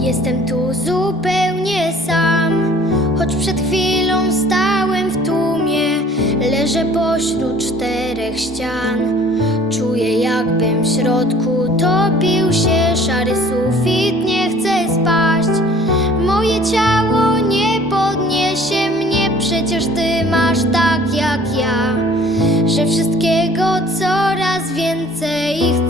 Jestem tu zupełnie sam, choć przed chwilą stałem. Leżę pośród czterech ścian. Czuję, jakbym w środku topił się. Szary sufit nie chce spaść. Moje ciało nie podniesie mnie, przecież ty masz tak jak ja, że wszystkiego coraz więcej chcesz.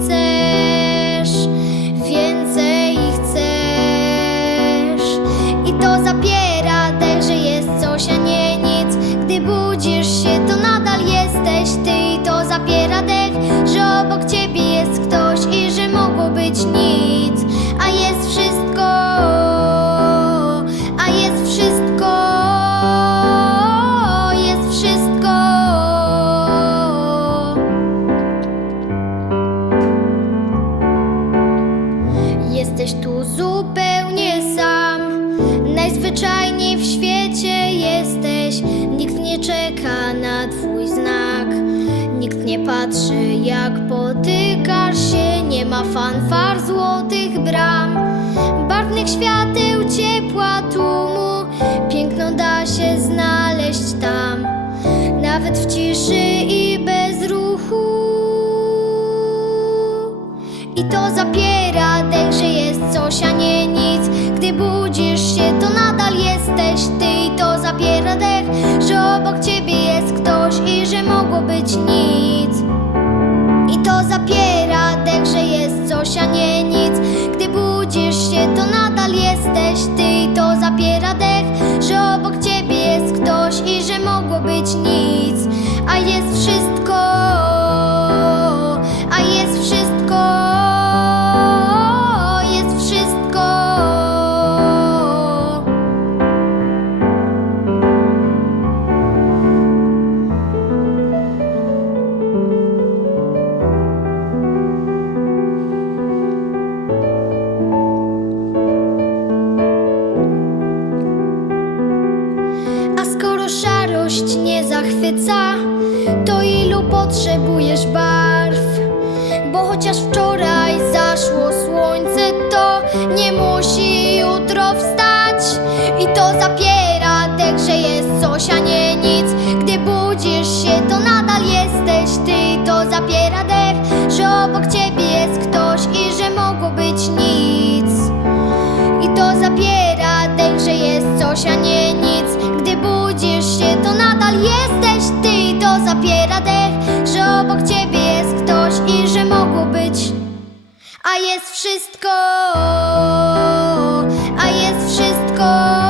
Tu zupełnie sam. Najzwyczajniej w świecie jesteś. Nikt nie czeka na twój znak. Nikt nie patrzy, jak potykasz się. Nie ma fanfar złotych bram. Barwnych świateł, ciepła tłumu. Piękno da się znaleźć tam. Nawet w ciszy i bez ruchu. I to zapiera dech, być nic. I to zapiera dech, że jest coś, a nie nic. Gdy budzisz się, to nadal jesteś ty A skoro szarość nie zachwyca, to ilu potrzebujesz barw? Bo chociaż wczoraj zaszło słońce, to nie musi jutro wstać. nadal jesteś ty. To zapiera dech, że obok ciebie jest ktoś I że mogło być. A jest wszystko A jest wszystko.